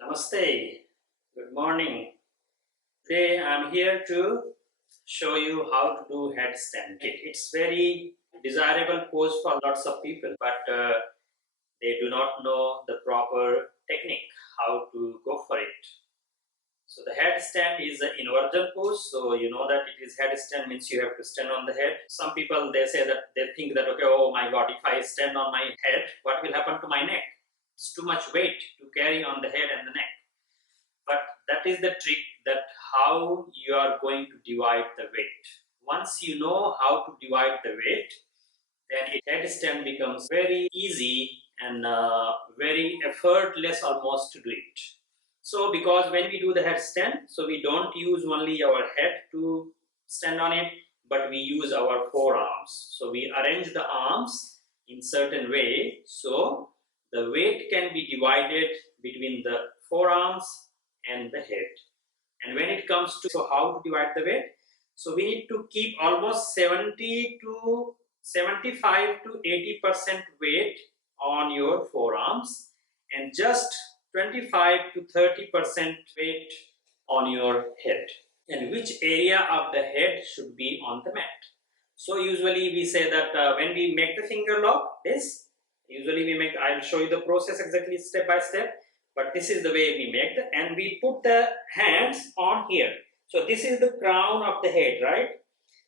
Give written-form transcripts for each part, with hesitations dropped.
Namaste. Good morning. Today I'm here to show you how to do headstand. It's very desirable pose for lots of people, but they do not know the proper technique, how to go for it. So the headstand is an inversion pose. So you know that it is headstand means you have to stand on the head. Some people they say that they think that okay, oh my God, if I stand on my head, what will happen to my neck? It's too much weight to carry on the head and the neck. But that is the trick, that how you are going to divide the weight. Once you know how to divide the weight, then headstand becomes very easy and very effortless almost to do it. So because when we do the headstand, so we don't use only our head to stand on it, but we use our forearms. So we arrange the arms in certain way, so the weight can be divided between the forearms and the head. And when it comes to how to divide the weight, so we need to keep almost 70 to 75 to 80% weight on your forearms and just 25 to 30% weight on your head. And which area of the head should be on the mat? So usually we say that when we make the finger lock, usually we make, I'll show you the process exactly step by step, but this is the way we make it, and we put the hands on here. So this is the crown of the head, right?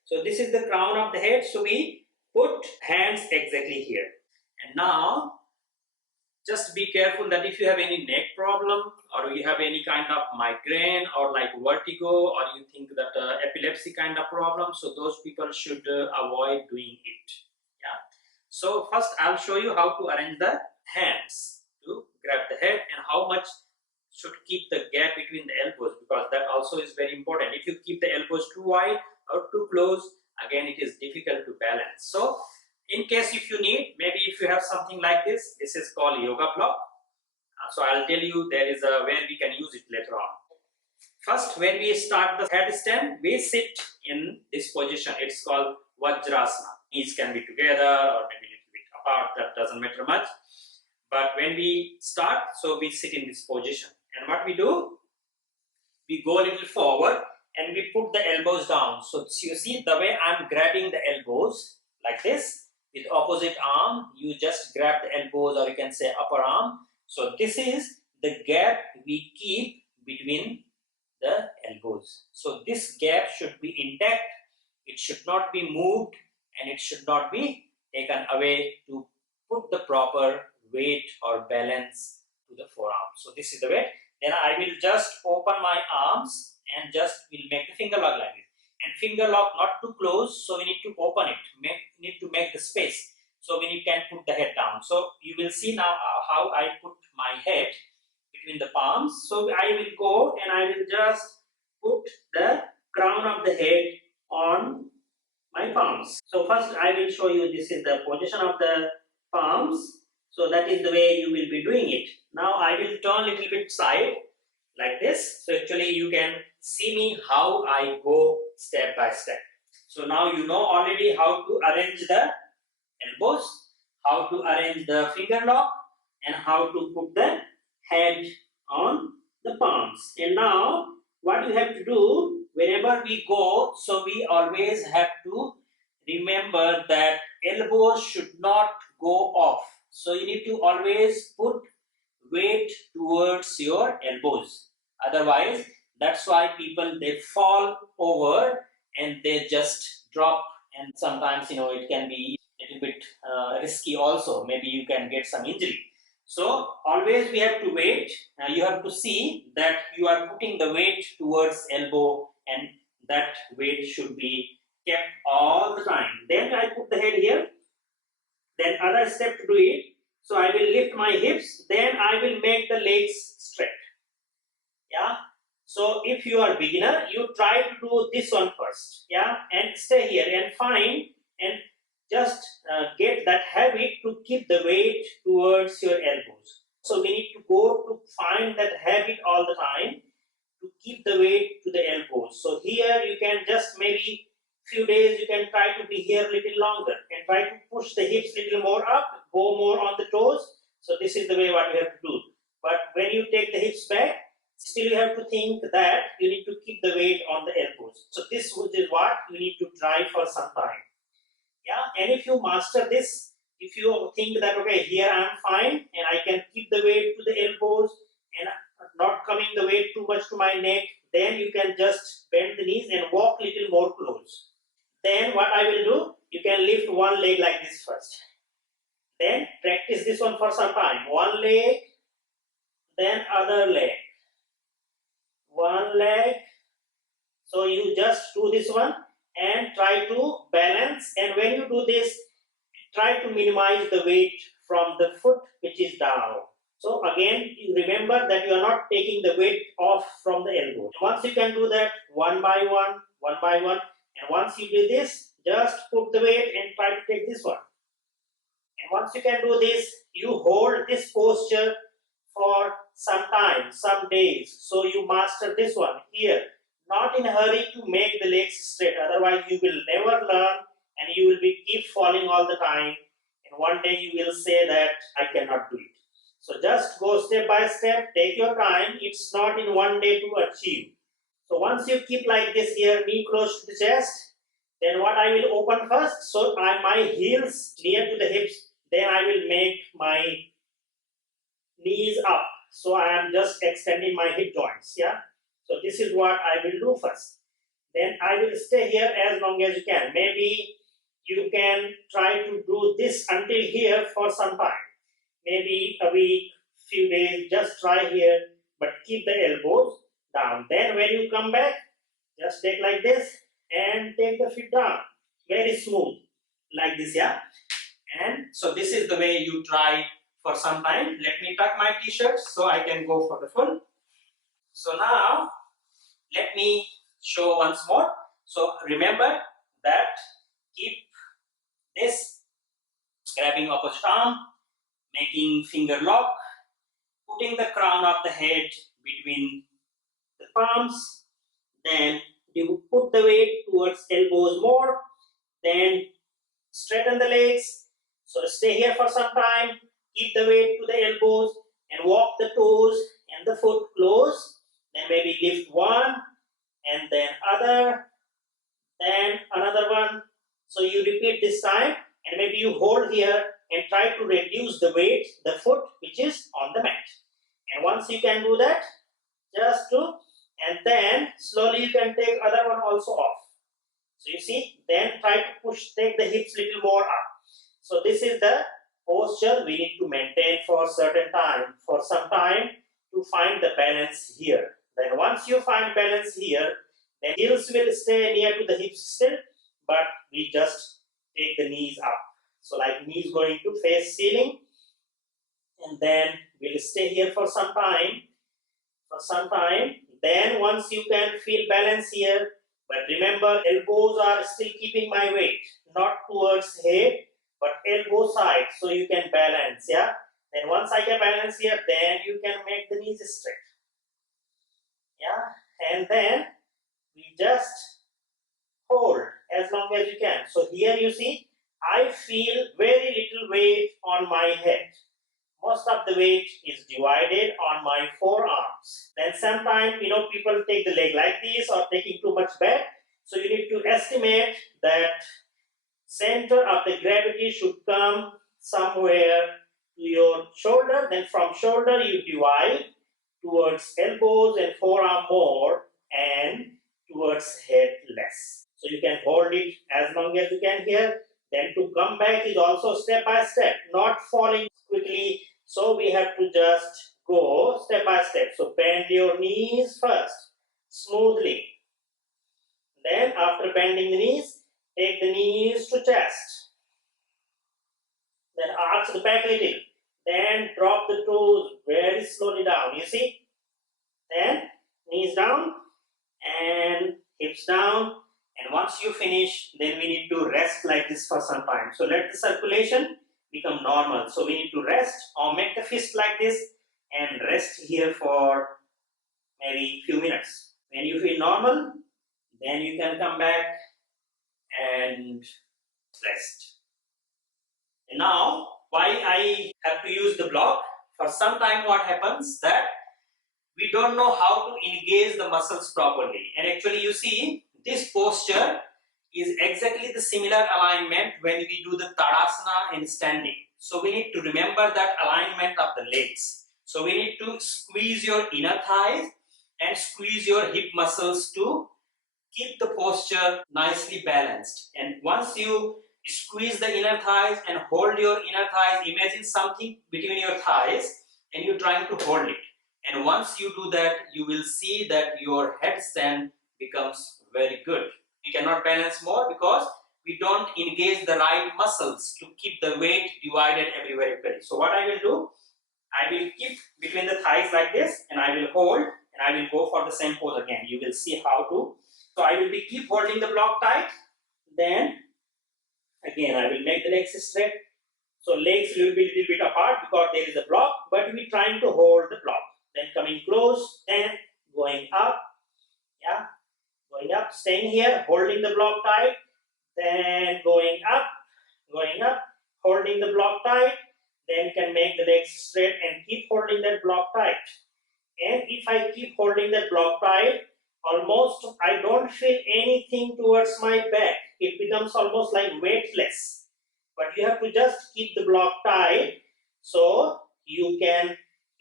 So this is the crown of the head, so we put hands exactly here. And now just be careful that if you have any neck problem, or you have any kind of migraine or like vertigo, or you think that epilepsy kind of problem, so those people should avoid doing it. Yeah. So first I'll show you how to arrange the hands to grab the head and how much should keep the gap between the elbows, because that also is very important. If you keep the elbows too wide or too close, again it is difficult to balance. So in case if you need, maybe if you have something like this is called yoga block. So I'll tell you there is a where we can use it later on. First, when we start the headstand, we sit in this position. It's called Vajrasana. Knees can be together or maybe a little bit apart, that doesn't matter much. But when we start, so we sit in this position. And what we do, we go a little forward and we put the elbows down. So you see the way I'm grabbing the elbows like this. With opposite arm, you just grab the elbows, or you can say upper arm. So this is the gap we keep between the elbows. So this gap should be intact. It should not be moved and it should not be taken away to put the proper weight or balance to the forearm. So this is the way. Then I will just open my arms and just will make the finger lock like this. And finger lock not too close, so we need to open it. Need to make the space, so we can put the head down. So you will see now how I put my head between the palms. So I will go and I will just put the crown of the head on my palms. So first I will show you, this is the position of the palms. So that is the way you will be doing it. Now I will turn a little bit side like this. So actually you can see me how I go step by step. So now you know already how to arrange the elbows, how to arrange the finger lock, and how to put the head on the palms. And now what you have to do, whenever we go, so we always have to remember that elbows should not go off. So you need to always put weight towards your elbows. Otherwise, that's why people, they fall over and they just drop, and sometimes it can be a little bit risky also. Maybe you can get some injury. So always we have to wait. You have to see that you are putting the weight towards elbow, and that weight should be kept all the time. Then I put the head here. Then other step to do it. So I will lift my hips. Then I will make the legs straight. Yeah. So if you are beginner, you try to do this one first, yeah, and stay here and find and just get that habit to keep the weight towards your elbows. So we need to go to find that habit all the time to keep the weight to the elbows. So here you can just maybe few days you can try to be here a little longer and try to push the hips a little more up, go more on the toes. So this is the way what you have to do. But when when you take the hips back, still you have to think that you need to keep the weight on the elbows. So this is what you need to try for some time. Yeah, and if you master this, if you think that okay, here I am fine and I can keep the weight to the elbows and not coming the weight too much to my neck, then you can just bend the knees and walk little more close. Then what I will do, you can lift one leg like this first. Then practice this one for some time. One leg, then other leg. One leg. So you just do this one and try to balance. And when you do this, try to minimize the weight from the foot which is down. So again, you remember that you are not taking the weight off from the elbow. Once you can do that one by one, and once you do this, just put the weight and try to take this one. And once you can do this, you hold this posture for some time, some days. So you master this one here. Not in a hurry to make the legs straight. Otherwise, you will never learn and you will be keep falling all the time. And one day you will say that I cannot do it. So just go step by step. Take your time. It's not in one day to achieve. So once you keep like this here, knee close to the chest, then what I will open first. So my heels near to the hips. Then I will make my knees up. So I am just extending my hip joints. Yeah. So this is what I will do first. Then I will stay here as long as you can. Maybe you can try to do this until here for some time. Maybe a week, few days, just try here, but keep the elbows down. Then when you come back, just take like this and take the feet down. Very smooth, like this, yeah. And so this is the way you try for some time. Let me tuck my t-shirt so I can go for the full. So now, let me show once more. So remember that keep this, grabbing opposite arm, making finger lock, putting the crown of the head between the palms, then you put the weight towards elbows more, then straighten the legs. So stay here for some time, keep the weight to the elbows and walk the toes and the foot close. Then maybe lift one and then other, then another one. So you repeat this time and maybe you hold here and try to reduce the weight, the foot which is on the mat. And once you can do that, just do, and then slowly you can take other one also off. So you see, then try to push, take the hips little more up. So this is the posture we need to maintain for a certain time, for some time to find the balance here. Then once you find balance here, the heels will stay near to the hips still, but we just take the knees up. So like knees going to face ceiling, and then we'll stay here for some time. Then once you can feel balance here, but remember elbows are still keeping my weight, not towards head, but elbow side, so you can balance, yeah. Then once I can balance here, then you can make the knees straight, yeah. And then we just hold as long as you can. So here you see, I feel very little weight on my head. Most of the weight is divided on my forearms. Then sometimes, people take the leg like this or taking too much back. So you need to estimate that center of the gravity should come somewhere to your shoulder. Then from shoulder you divide towards elbows and forearm more and towards head less. So you can hold it as long as you can here. Then to come back is also step by step, not falling quickly. So we have to just go step by step. So bend your knees first, smoothly. Then after bending the knees, take the knees to chest. Then arch the back a little. Then drop the toes very slowly down. You see? Then knees down and hips down. And once you finish, then we need to rest like this for some time. So let the circulation become normal. So we need to rest or make the fist like this and rest here for maybe few minutes. When you feel normal, then you can come back and rest. And now, why I have to use the block? For some time what happens that we don't know how to engage the muscles properly. And actually you see this posture is exactly the similar alignment when we do the Tadasana in standing. So we need to remember that alignment of the legs. So we need to squeeze your inner thighs and squeeze your hip muscles to keep the posture nicely balanced. And once you squeeze the inner thighs and hold your inner thighs, imagine something between your thighs and you're trying to hold it. And once you do that, you will see that your headstand becomes very good. We cannot balance more because we don't engage the right muscles to keep the weight divided everywhere equally. So what I will do, I will keep between the thighs like this and I will hold and I will go for the same pose again. You will see how to. So I will be keep holding the block tight. Then again I will make the legs straight. So legs will be a little bit apart because there is a block, but we are trying to hold the block. Then coming close and going up. Yeah, going up, staying here, holding the block tight. Then going up, holding the block tight. Then can make the legs straight and keep holding that block tight. And if I keep holding that block tight, almost I don't feel anything towards my back. It becomes almost like weightless. But you have to just keep the block tight so you can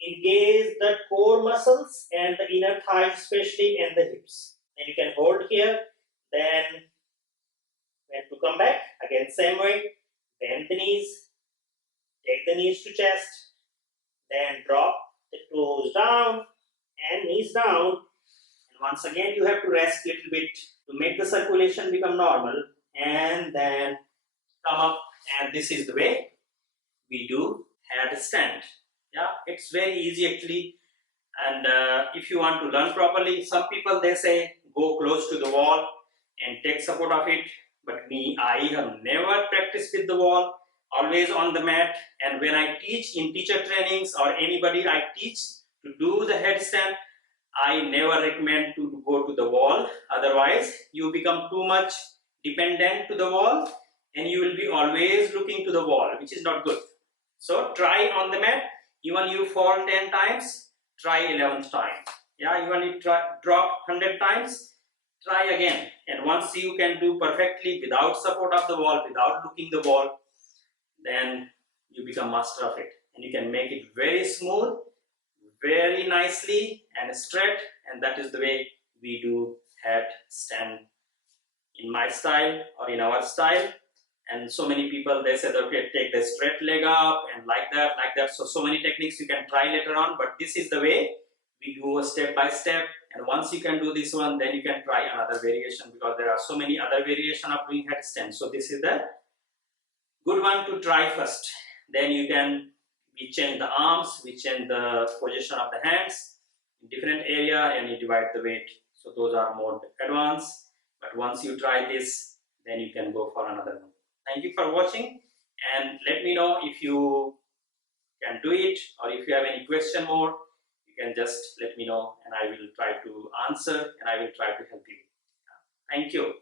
engage the core muscles and the inner thighs especially and the hips. And you can hold here, then when to come back, again same way, bend the knees, take the knees to chest, then drop the toes down and knees down. And once again you have to rest a little bit to make the circulation become normal and then come up, and this is the way we do headstand. Yeah, it's very easy actually. And if you want to learn properly, some people they say go close to the wall and take support of it, but me, I have never practiced with the wall, always on the mat. And when I teach in teacher trainings or anybody I teach to do the headstand, I never recommend to go to the wall. Otherwise you become too much dependent to the wall and you will be always looking to the wall, which is not good. So try on the mat. Even you fall 10 times, try 11th time. Yeah, even you drop 100 times, try again. And once you can do perfectly without support of the wall, without looking the wall, then you become master of it. And you can make it very smooth, very nicely and straight. And that is the way we do headstand in my style or in our style. And so many people they said, okay, take the straight leg up and like that. So many techniques you can try later on, but this is the way we go step by step. And once you can do this one, then you can try another variation because there are so many other variations of doing headstand. So this is the good one to try first. Then you can we change the arms, we change the position of the hands in different area and you divide the weight. So those are more advanced. But once you try this, then you can go for another one. Thank you for watching and let me know if you can do it or if you have any question more, you can just let me know and I will try to answer and I will try to help you. Thank you.